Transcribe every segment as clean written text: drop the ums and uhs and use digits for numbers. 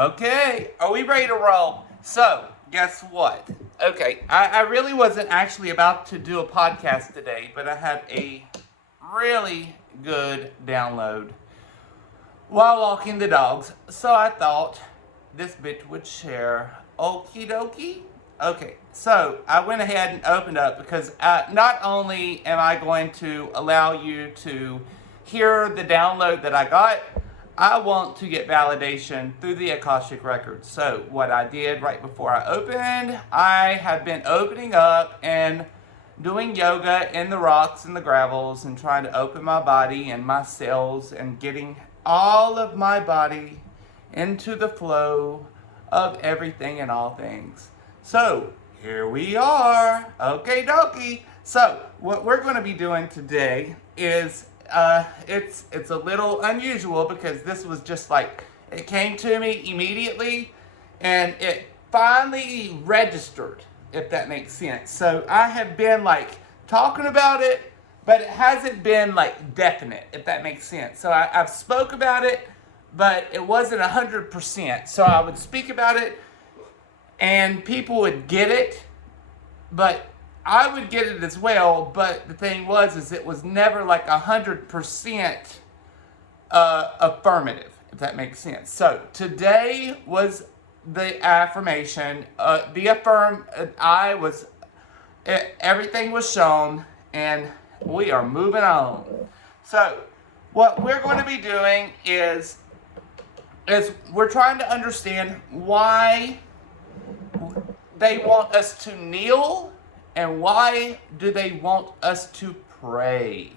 Okay, are we ready to roll? So, guess what? Okay, I really wasn't actually about to do a podcast today, but I had a really good download while walking the dogs. So I thought this bitch would share. Okie dokie. Okay, so I went ahead and opened up because not only am I going to allow you to hear the download that I got, I want to get validation through the Akashic Records. So what I did right before I opened, I have been opening up and doing yoga in the rocks and the gravels and trying to open my body and my cells and getting all of my body into the flow of everything and all things. So here we are. Okay, dokie. So what we're going to be doing today is it's a little unusual because this was just like it came to me immediately and it finally registered, if that makes sense. So I have been like talking about it, but it hasn't been like definite, if that makes sense. So I've spoke about it, but it wasn't 100%. So I would speak about it and people would get it, but I would get it as well. But the thing was it was never like 100% affirmative, if that makes sense. So today was the affirmation, everything was shown, and we are moving on. So what we're going to be doing is we're trying to understand why they want us to kneel and why do they want us to pray.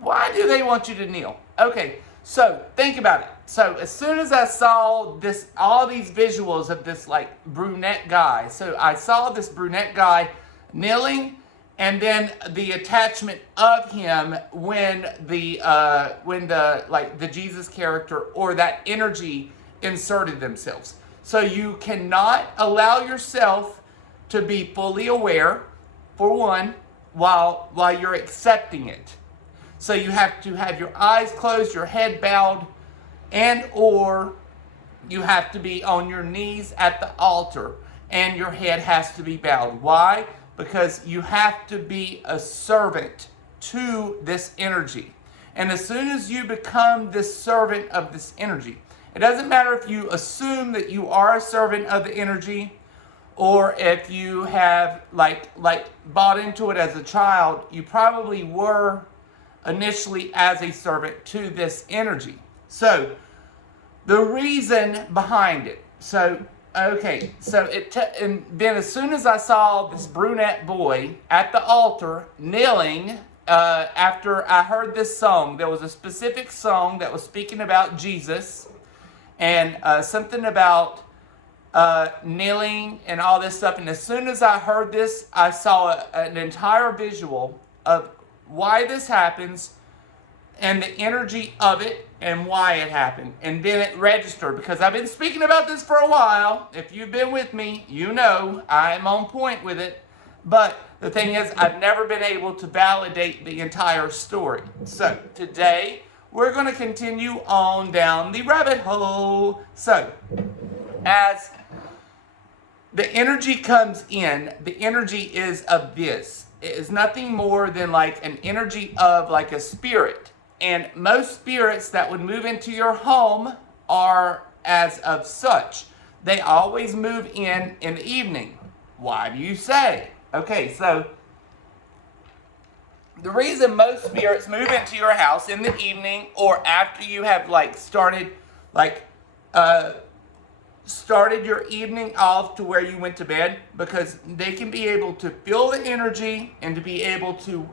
Why do they want you to kneel? Okay, so think about it. So as soon as I saw all these visuals of this like brunette guy, so I saw this brunette guy kneeling, and then the attachment of him when the Jesus character or that energy inserted themselves. So you cannot allow yourself to be fully aware, for one, while you're accepting it. So you have to have your eyes closed, your head bowed, and or you have to be on your knees at the altar and your head has to be bowed. Why? Because you have to be a servant to this energy. And as soon as you become this servant of this energy, it doesn't matter if you assume that you are a servant of the energy or if you have like bought into it as a child. You probably were initially as a servant to this energy. So the reason behind it. So okay, so and then as soon as I saw this brunette boy at the altar kneeling, after I heard this song, there was a specific song that was speaking about Jesus and something about kneeling and all this stuff. And as soon as I heard this, I saw an entire visual of why this happens and the energy of it and why it happened. And then it registered because I've been speaking about this for a while. If you've been with me, you know I'm on point with it. But the thing is, I've never been able to validate the entire story. So today, we're going to continue on down the rabbit hole. So, as the energy comes in, the energy is of this. It is nothing more than like an energy of like a spirit. And most spirits that would move into your home are as of such. They always move in the evening. Why do you say? Okay, so the reason most spirits move into your house in the evening or after you have like started your evening off to where you went to bed, because they can be able to feel the energy and to be able to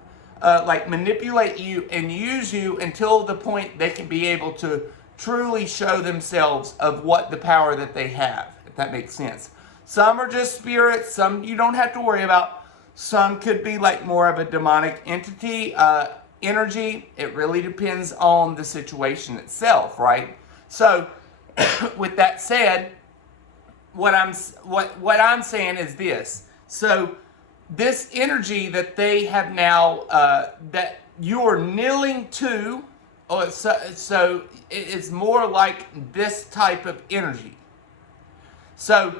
manipulate you and use you until the point they can be able to truly show themselves of what the power that they have, if that makes sense. Some are just spirits, some you don't have to worry about. Some could be like more of a demonic entity, energy. It really depends on the situation itself, right? So with that said, what I'm saying is this. So this energy that they have now, that you are kneeling to, Oh, so it's more like this type of energy. So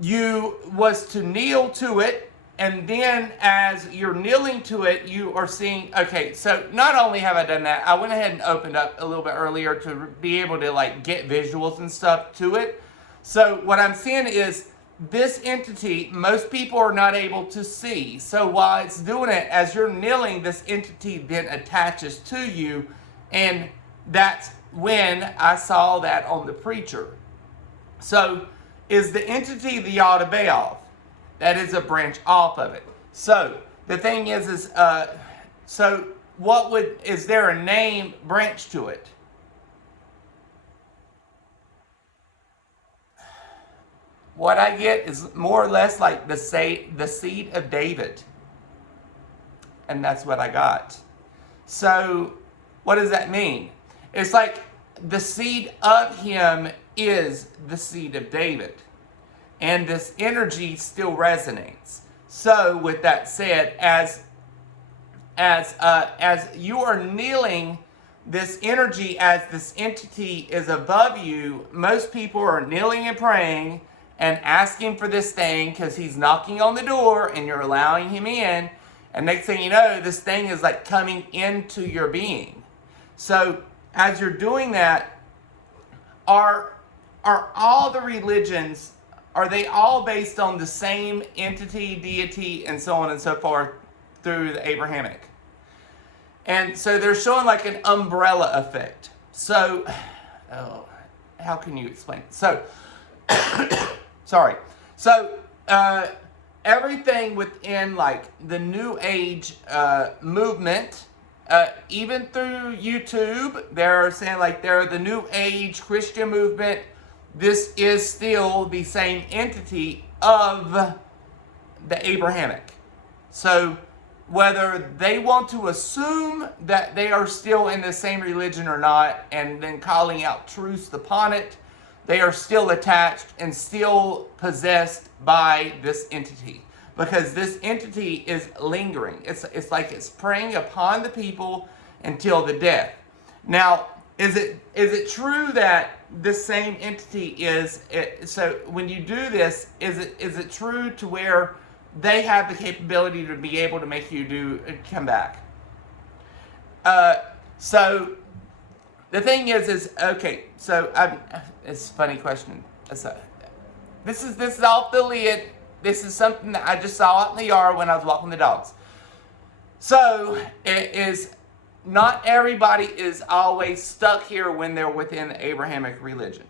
you was to kneel to it, and then as you're kneeling to it, you are seeing, okay, so not only have I done that, I went ahead and opened up a little bit earlier to be able to like get visuals and stuff to it. So what I'm seeing is this entity, most people are not able to see. So while it's doing it, as you're kneeling, this entity then attaches to you, and that's when I saw that on the preacher. So is the entity the Yod Baal? That is a branch off of it. So the thing is so is there a name branch to it? What I get is more or less like the seed of David. And that's what I got. So what does that mean? It's like the seed of him is the seed of David. And this energy still resonates. So with that said, as you are kneeling, this energy, as this entity is above you, most people are kneeling and praying and asking for this thing because he's knocking on the door and you're allowing him in. And next thing you know, this thing is like coming into your being. So as you're doing that, are all the religions, are they all based on the same entity, deity, and so on and so forth through the Abrahamic? And so they're showing like an umbrella effect. So, how can you explain it? So, sorry. So, everything within like the New Age movement, even through YouTube, they're saying like they're the New Age Christian movement. This is still the same entity of the Abrahamic. So whether they want to assume that they are still in the same religion or not, and then calling out truths upon it, they are still attached and still possessed by this entity. Because this entity is lingering. It's like it's preying upon the people until the death. Now, is it true that this same entity is, so when you do this, is it true to where they have the capability to be able to make you come back? So the thing is okay, so it's a funny question. So, this is off the lid. This is something that I just saw out in the yard when I was walking the dogs. So it is not everybody is always stuck here when they're within the Abrahamic religion.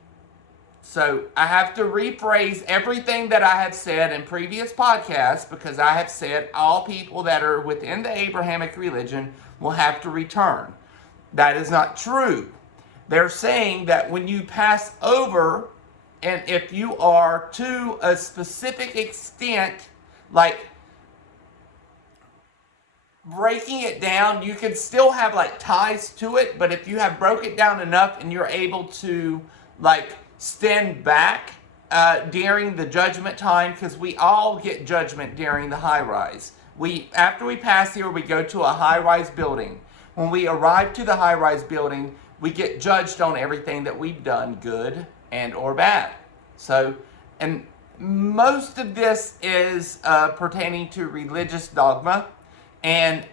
So I have to rephrase everything that I have said in previous podcasts, because I have said all people that are within the Abrahamic religion will have to return. That is not true. They're saying that when you pass over, and if you are to a specific extent, like breaking it down, you can still have like ties to it, but if you have broke it down enough and you're able to like stand back during the judgment time, because we all get judgment during the high rise. After we pass here, we go to a high rise building. When we arrive to the high rise building, we get judged on everything that we've done, good and or bad. So, and most of this is pertaining to religious dogma and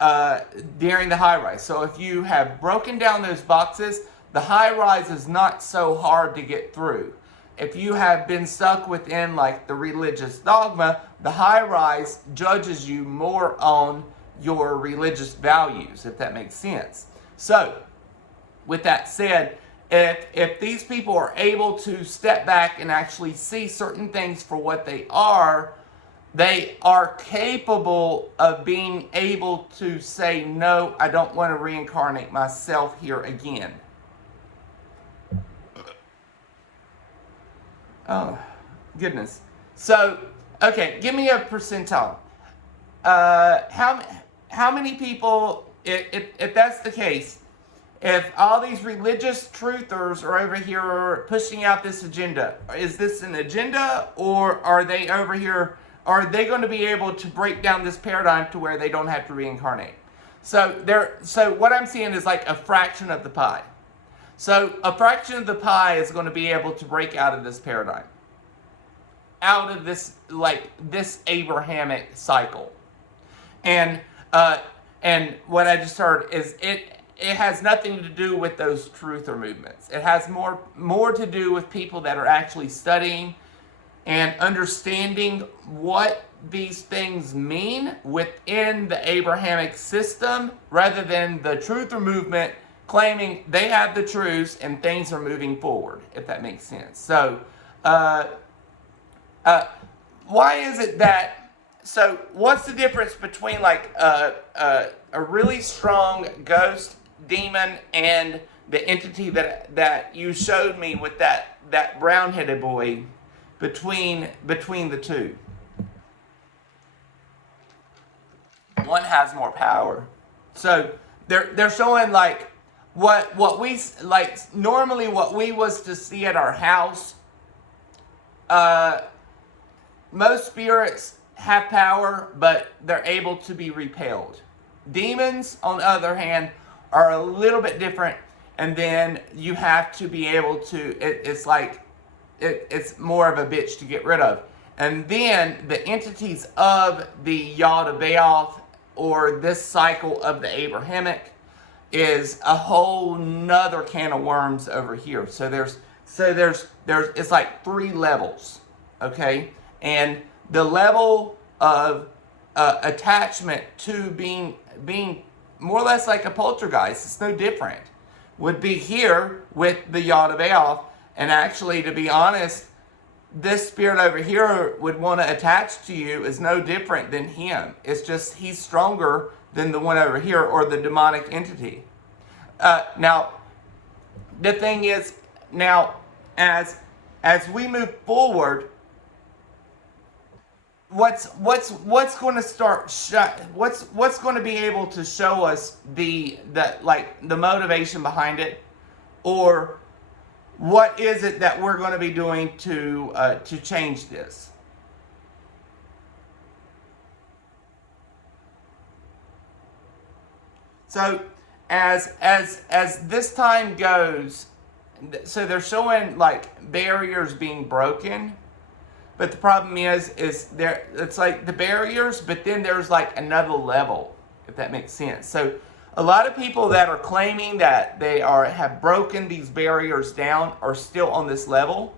during the high rise. So if you have broken down those boxes, the high rise is not so hard to get through. If you have been stuck within like the religious dogma, the high rise judges you more on your religious values, if that makes sense. So, with that said, if these people are able to step back and actually see certain things for what they are capable of being able to say, no, I don't want to reincarnate myself here again. Oh, goodness. So, okay, give me a percentile. How many people, if that's the case, if all these religious truthers are over here pushing out this agenda, is this an agenda, or are they over here, are they going to be able to break down this paradigm to where they don't have to reincarnate? So what I'm seeing is like a fraction of the pie. So a fraction of the pie is going to be able to break out of this paradigm, out of this this Abrahamic cycle. And and what I just heard is it has nothing to do with those truther movements. It has more to do with people that are actually studying and understanding what these things mean within the Abrahamic system, rather than the truther movement claiming they have the truths and things are moving forward, if that makes sense. So why is it that, so what's the difference between like a really strong ghost demon and the entity that you showed me with that brown-headed boy, between the two? One has more power. So they're showing like what we like normally what we was to see at our house. Most spirits have power, but they're able to be repelled. Demons, on the other hand, are a little bit different, and then you have to be able to, it's like, it's more of a bitch to get rid of. And then the entities of the Yaldabaoth, or this cycle of the Abrahamic, is a whole nother can of worms over here. So there's it's like 3 levels, okay? And the level of attachment to being more or less like a poltergeist, it's no different, would be here with the Yaldabaoth. And actually, to be honest, this spirit over here would want to attach to you is no different than him. It's just he's stronger than the one over here, or the demonic entity. Now, the thing is, now as we move forward, what's going to start what's going to be able to show us the motivation behind it, or what is it that we're going to be doing to change this? So as this time goes, so they're showing like barriers being broken, but the problem is there, it's like the barriers, but then there's like another level, if that makes sense. So a lot of people that are claiming that they have broken these barriers down are still on this level,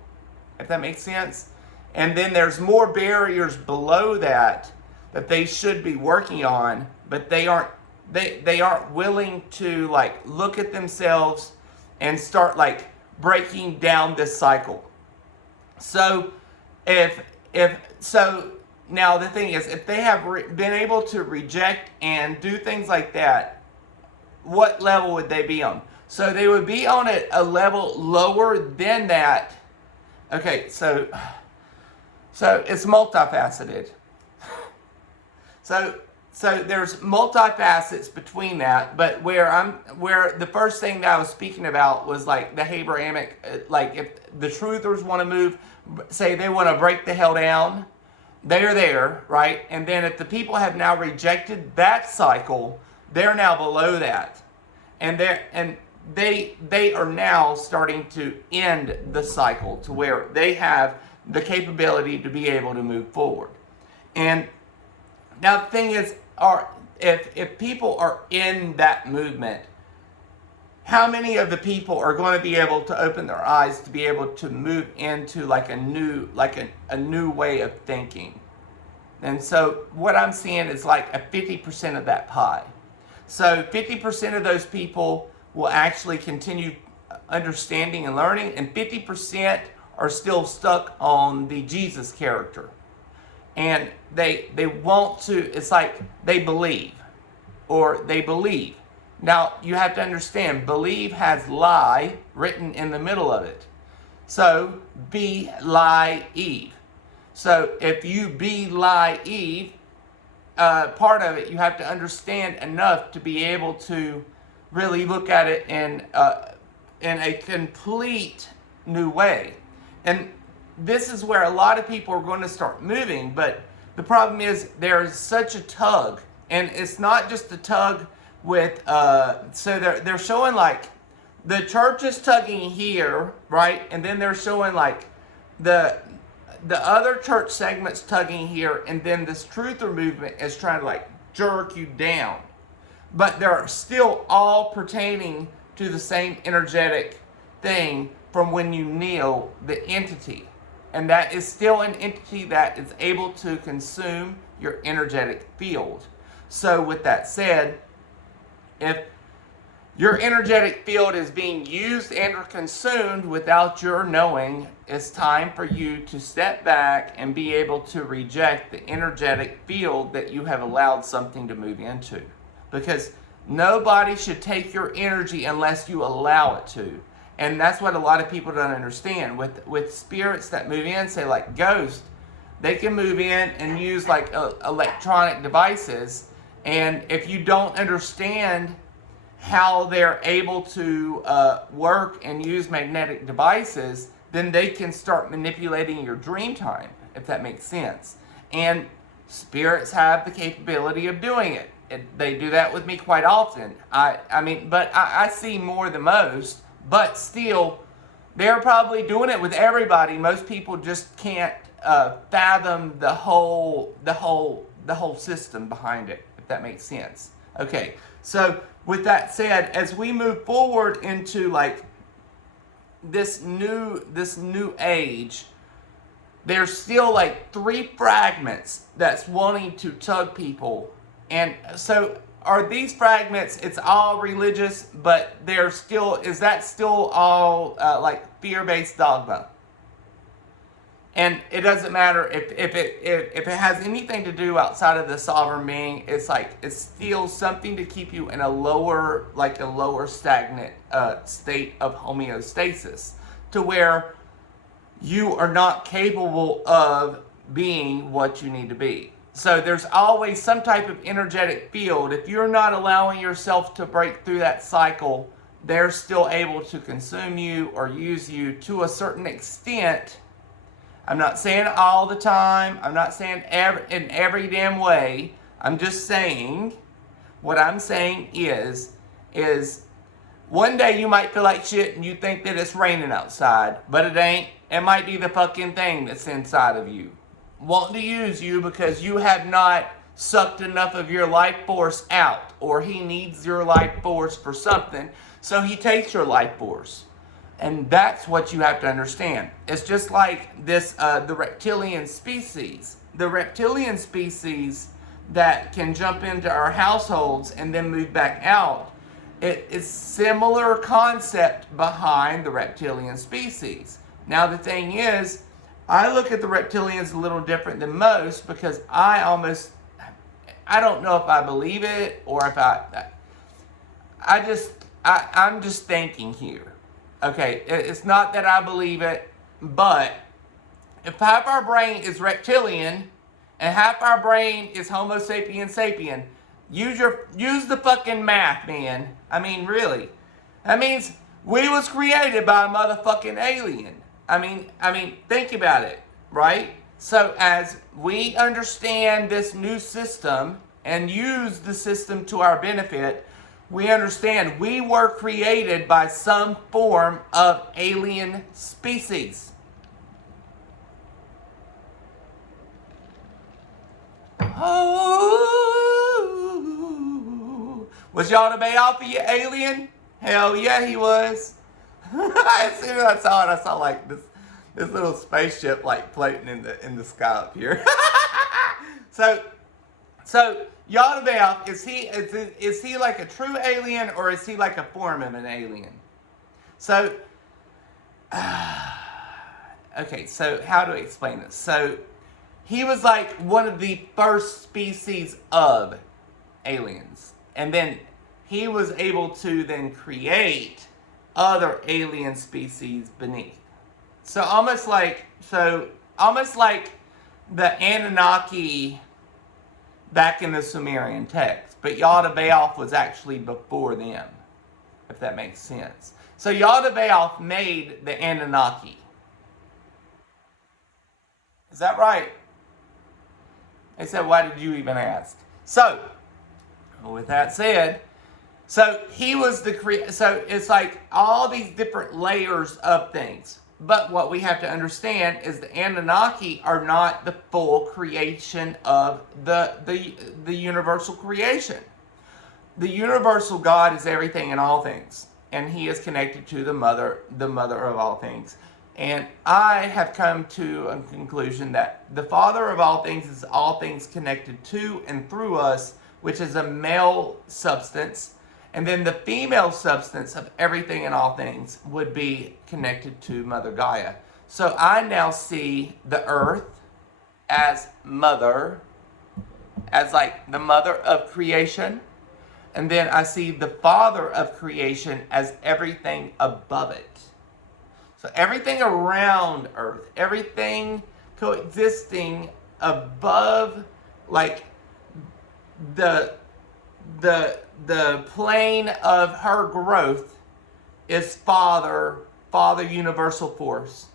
if that makes sense. And then there's more barriers below that they should be working on, but they aren't willing to like look at themselves and start like breaking down this cycle. So so now the thing is, if they have been able to reject and do things like that, what level would they be on? So they would be on a level lower than that. Okay, so it's multifaceted. So there's multifacets between that, but where the first thing that I was speaking about was like the Abrahamic, like if the truthers want to move, say they want to break the hell down, they're there, right? And then if the people have now rejected that cycle, they're now below that, and they are now starting to end the cycle to where they have the capability to be able to move forward. And now the thing is, if people are in that movement, how many of the people are going to be able to open their eyes to be able to move into like a new way of thinking? And so what I'm seeing is like a 50% of that pie. So 50% of those people will actually continue understanding and learning, and 50% are still stuck on the Jesus character. And they want to, it's like they believe. Now, you have to understand, believe has lie written in the middle of it. So, believe. So, if you believe, part of it, you have to understand enough to be able to really look at it in a complete new way. And this is where a lot of people are going to start moving, but the problem is there's such a tug, and it's not just a tug with so they're showing like the church is tugging here, right? And then they're showing like the other church segments tugging here, and then this truther movement is trying to like jerk you down. But they're still all pertaining to the same energetic thing from when you kneel, the entity. And that is still an entity that is able to consume your energetic field. So with that said, if your energetic field is being used and or consumed without your knowing, it's time for you to step back and be able to reject the energetic field that you have allowed something to move into. Because nobody should take your energy unless you allow it to. And that's what a lot of people don't understand. With spirits that move in, say like ghosts, they can move in and use like electronic devices. And if you don't understand how they're able to work and use magnetic devices, then they can start manipulating your dream time, if that makes sense. And spirits have the capability of doing it. They do that with me quite often. I see more than most, but still, they're probably doing it with everybody. Most people just can't fathom the whole system behind it, if that makes sense. Okay, so with that said, as we move forward into like this new age, there's still like 3 fragments that's wanting to tug people. And so are these fragments, it's all religious, but is that still all like fear-based dogma? And it doesn't matter if it has anything to do outside of the sovereign being. It's like it's still something to keep you in a lower stagnant state of homeostasis, to where you are not capable of being what you need to be. So there's always some type of energetic field. If you're not allowing yourself to break through that cycle, they're still able to consume you or use you to a certain extent. I'm not saying all the time. I'm not saying in every damn way. I'm just saying, what I'm saying is one day you might feel like shit and you think that it's raining outside, but it ain't. It might be the fucking thing that's inside of you, wanting to use you because you have not sucked enough of your life force out, or he needs your life force for something, so he takes your life force. And that's what you have to understand. It's just like this, the reptilian species. The reptilian species that can jump into our households and then move back out. It's similar concept behind the reptilian species. Now the thing is, I look at the reptilians a little different than most, because I don't know if I believe it or if I'm just thinking here. Okay, it's not that I believe it, but if half our brain is reptilian and half our brain is Homo sapiens sapien, use the fucking math, man. I mean, really. That means we was created by a motherfucking alien. I mean, think about it, right? So as we understand this new system and use the system to our benefit, we understand we were created by some form of alien species. Oh, was Yaldabaoth an alien? Hell yeah, he was. As soon as I saw it, I saw like this little spaceship like floating in the sky up here. So Yaldabaoth, is he like a true alien, or is he like a form of an alien? So, okay, so how do I explain this? So, he was like one of the first species of aliens. And then he was able to then create other alien species beneath. So almost like the Anunnaki back in the Sumerian text. But Yaldabaoth was actually before them, if that makes sense. So Yaldabaoth made the Anunnaki. Is that right? They said, why did you even ask? So, with that said, So he was the so it's like all these different layers of things. But what we have to understand is the Anunnaki are not the full creation of the universal creation. The universal God is everything and all things, and he is connected to the mother of all things. And I have come to a conclusion that the Father of all things is all things connected to and through us, which is a male substance. And then the female substance of everything and all things would be connected to Mother Gaia. So I now see the earth as mother, as like the mother of creation. And then I see the Father of creation as everything above it. So everything around earth, everything coexisting above, like the plane of her growth is Father universal force.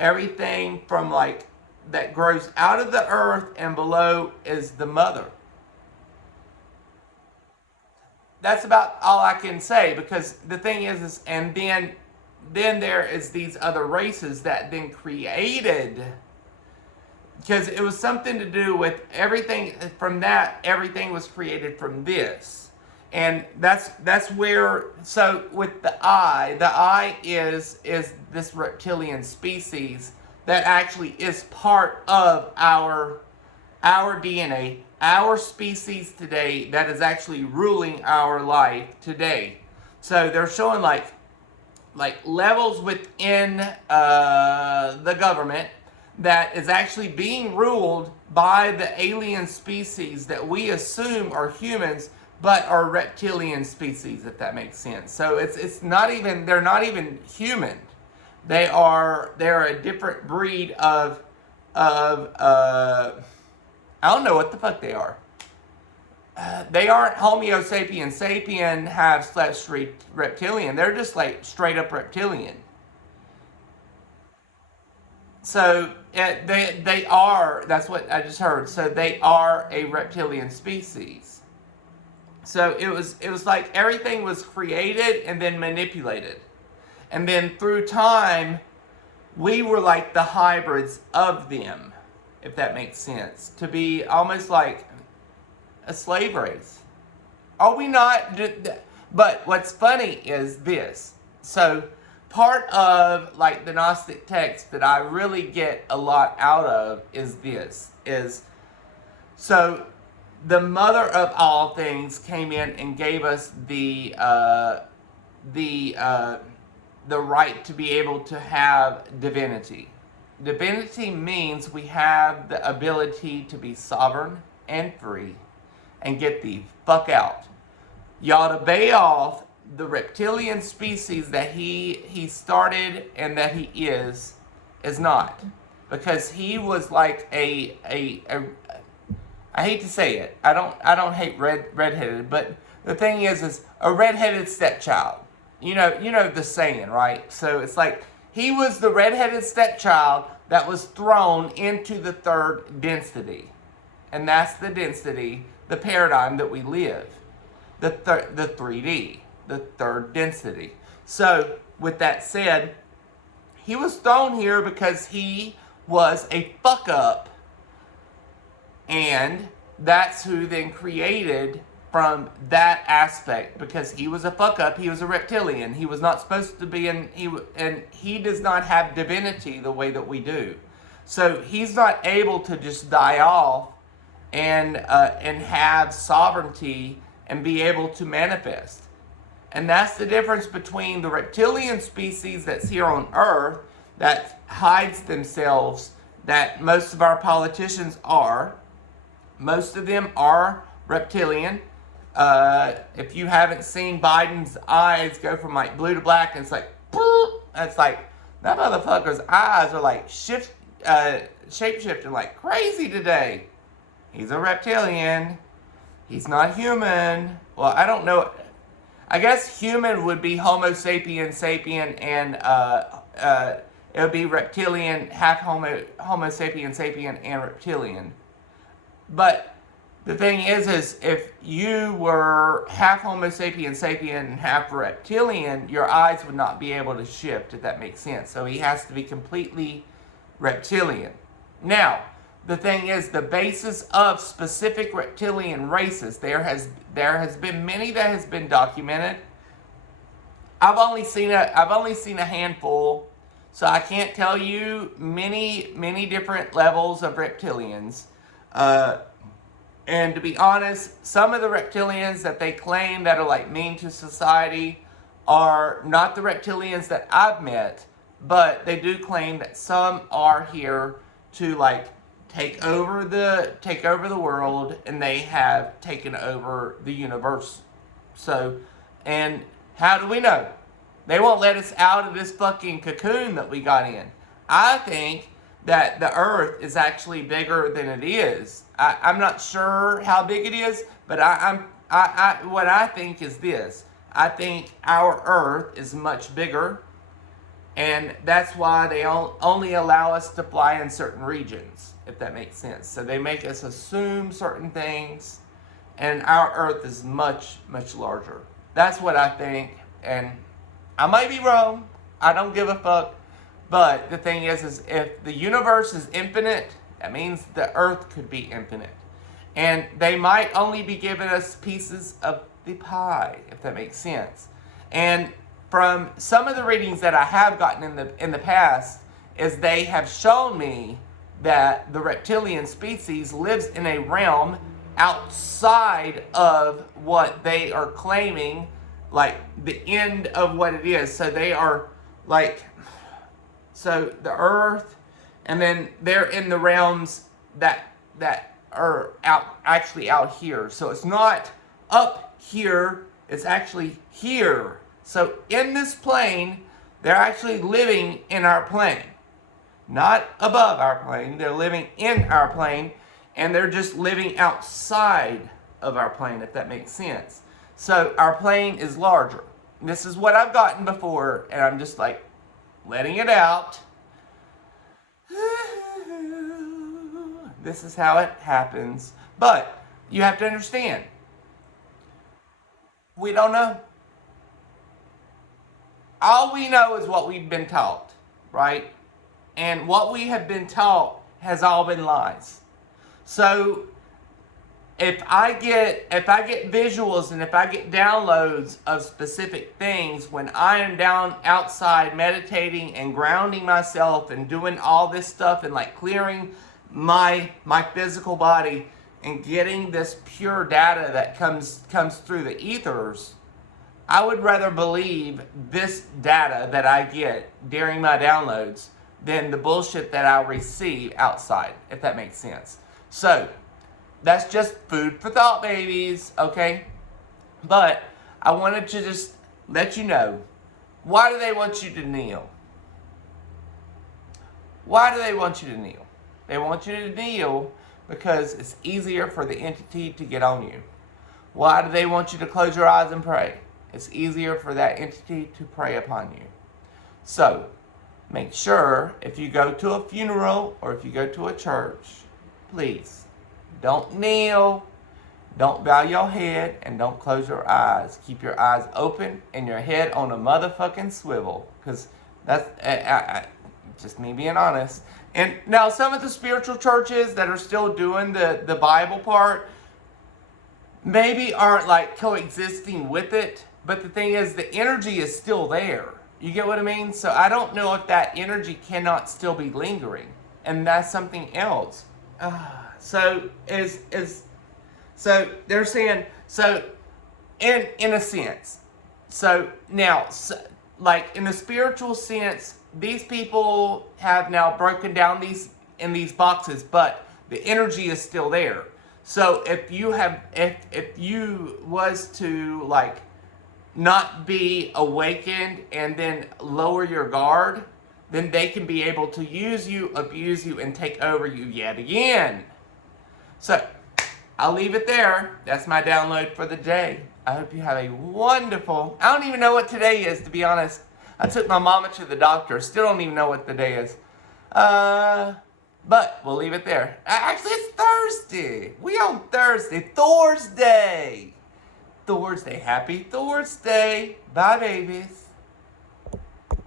Everything from like that grows out of the earth and below is the mother. That's about all I can say, because the thing is and then there is these other races that then created, because it was something to do with everything from that. Everything was created from this, and that's where. So with the eye is this reptilian species that actually is part of our DNA, our species today, that is actually ruling our life today. So they're showing like levels within the government that is actually being ruled by the alien species that we assume are humans, but are reptilian species, if that makes sense. So it's not even, they're not even human. They're a different breed of I don't know what the fuck they are. They aren't Homo sapien sapien / reptilian. They're just like straight up reptilian. So they are, that's what I just heard. So they are a reptilian species. So it was like everything was created and then manipulated. And then through time, we were like the hybrids of them, if that makes sense. To be almost like a slave race. Are we not? But what's funny is this. So part of like the Gnostic text that I really get a lot out of is this. So the mother of all things came in and gave us the right to be able to have divinity. Divinity means we have the ability to be sovereign and free and get the fuck out. Yaldabaoth, the reptilian species that he started and that he is not. Because he was like a I hate to say it. I don't hate redheaded, but the thing is a redheaded stepchild. You know the saying, right? So it's like he was the redheaded stepchild that was thrown into the third density. And that's the density, the paradigm that we live. The 3D, the third density. So with that said, he was thrown here because he was a fuck up. And that's who then created from that aspect, because he was a fuck up. He was a reptilian. He was not supposed to be and he does not have divinity the way that we do. So he's not able to just die off and have sovereignty and be able to manifest. And that's the difference between the reptilian species that's here on Earth that hides themselves, that most of our politicians are. Most of them are reptilian. If you haven't seen Biden's eyes go from like blue to black, and it's like, that's like, that motherfucker's eyes are like shape-shifting like crazy today. He's a reptilian. He's not human. Well, I don't know. I guess human would be Homo sapien sapien, and it would be reptilian, half Homo sapien sapien and reptilian. But The thing is if you were half Homo sapien sapien and half reptilian, your eyes would not be able to shift, if that makes sense. So he has to be completely reptilian. Now, the thing is, the basis of specific reptilian races, there has been many that has been documented. I've only seen a handful, so I can't tell you many different levels of reptilians. And to be honest, some of the reptilians that they claim that are like mean to society are not the reptilians that I've met, but they do claim that some are here to like take over the world, and they have taken over the universe. So, and how do we know? They won't let us out of this fucking cocoon that we got in. I think that the earth is actually bigger than it is. I'm not sure how big it is, but what I think is this. I think our earth is much bigger, and that's why they only allow us to fly in certain regions, if that makes sense. So they make us assume certain things, and our earth is much larger. That's what I think, and I might be wrong. I don't give a fuck. But the thing is if the universe is infinite, that means the earth could be infinite. And they might only be giving us pieces of the pie, if that makes sense. And from some of the readings that I have gotten in the past, is they have shown me that the reptilian species lives in a realm outside of what they are claiming, like the end of what it is. So they are like, so the earth, and then they're in the realms that are actually out here. So it's not up here, it's actually here. So in this plane, they're actually living in our plane. Not above our plane, they're living in our plane, and they're just living outside of our plane, if that makes sense. So our plane is larger. This is what I've gotten before, and I'm just like letting it out. This is how it happens. But you have to understand, we don't know. All we know is what we've been taught, right? And what we have been taught has all been lies. So if I get visuals and if I get downloads of specific things when I am down outside meditating and grounding myself and doing all this stuff and like clearing my physical body and getting this pure data that comes through the ethers, I would rather believe this data that I get during my downloads than the bullshit that I receive outside, if that makes sense. So that's just food for thought, babies, okay? But I wanted to just let you know, why do they want you to kneel? Why do they want you to kneel? They want you to kneel because it's easier for the entity to get on you. Why do they want you to close your eyes and pray? It's easier for that entity to prey upon you. So, make sure if you go to a funeral or if you go to a church, please don't kneel, don't bow your head, and don't close your eyes. Keep your eyes open and your head on a motherfucking swivel, because that's just me being honest. And now some of the spiritual churches that are still doing the Bible part maybe aren't like coexisting with it, but the thing is the energy is still there. You get what I mean? So I don't know if that energy cannot still be lingering, and that's something else. So they're saying, so in a sense, so now, like in the spiritual sense, these people have now broken down in these boxes, but the energy is still there. So if you was to like not be awakened and then lower your guard, then they can be able to use you, abuse you, and take over you yet again. So I'll leave it there. That's my download for the day. I hope you have a wonderful, I don't even know what today is, to be honest. I took my mama to the doctor. Still don't even know what the day is. But we'll leave it there. Actually, it's Thursday. We on Thursday. Thursday. Thursday. Happy Thursday. Bye, babies.